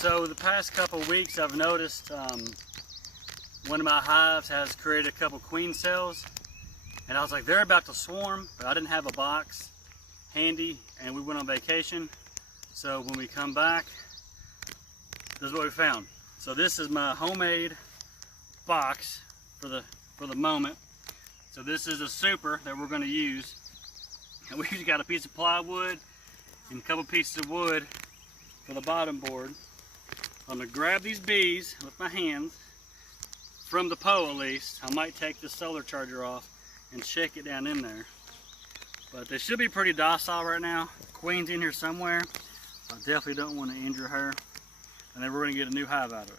So the past couple weeks I've noticed one of my hives has created a couple queen cells, and I was like, they're about to swarm, but I didn't have a box handy and we went on vacation. So when we come back, this is what we found. So this is my homemade box for the moment. So this is a super that we're going to use, and we've just got a piece of plywood and a couple pieces of wood for the bottom board. I'm going to grab these bees with my hands, from the pole at least. I might take the solar charger off and shake it down in there. But they should be pretty docile right now. The queen's in here somewhere. I definitely don't want to injure her. And then we're going to get a new hive out of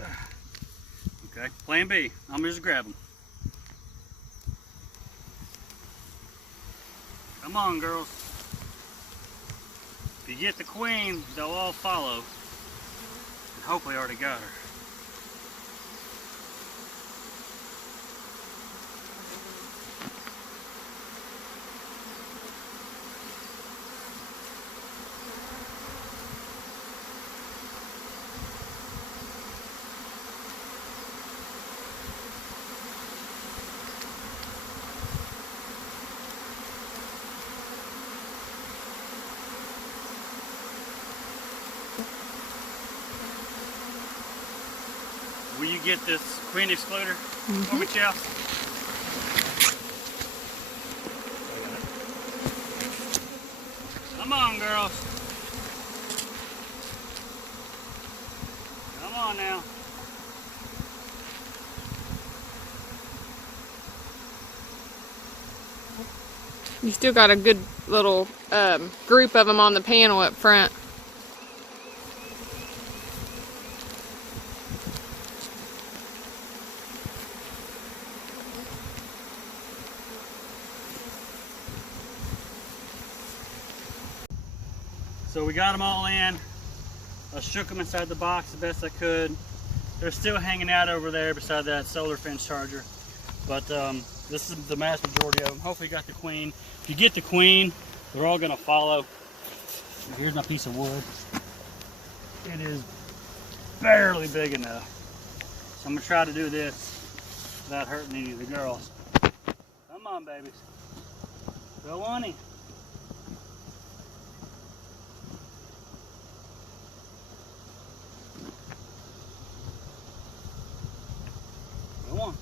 it. Okay, plan B. I'm going to just grab them. Come on, girls. If you get the queen, they'll all follow. And hopefully I already got her. Will you get this queen excluder for me, Chelsea? Come on, girls. Come on now. You still got a good little group of them on the panel up front. So we got them all in. I shook them inside the box the best I could. They're still hanging out over there beside that solar fence charger. But this is the mass majority of them. Hopefully you got the queen. If you get the queen, they're all gonna follow. Here's my piece of wood. It is barely big enough. So I'm gonna try to do this without hurting any of the girls. Come on, babies. Go on in. Go on.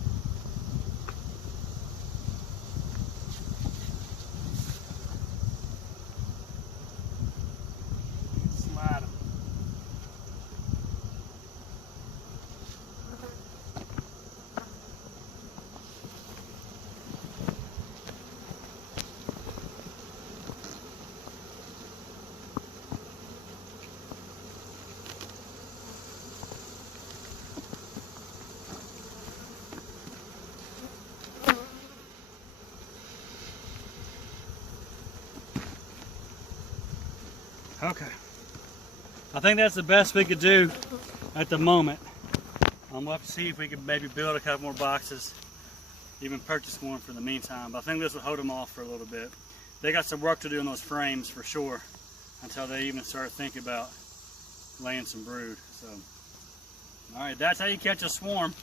Slide them. Okay, I think that's the best we could do at the moment. We'll have to see if we can maybe build a couple more boxes, even purchase one for the meantime. But I think this will hold them off for a little bit. They got some work to do in those frames for sure, until they even start thinking about laying some brood. So, all right, that's how you catch a swarm.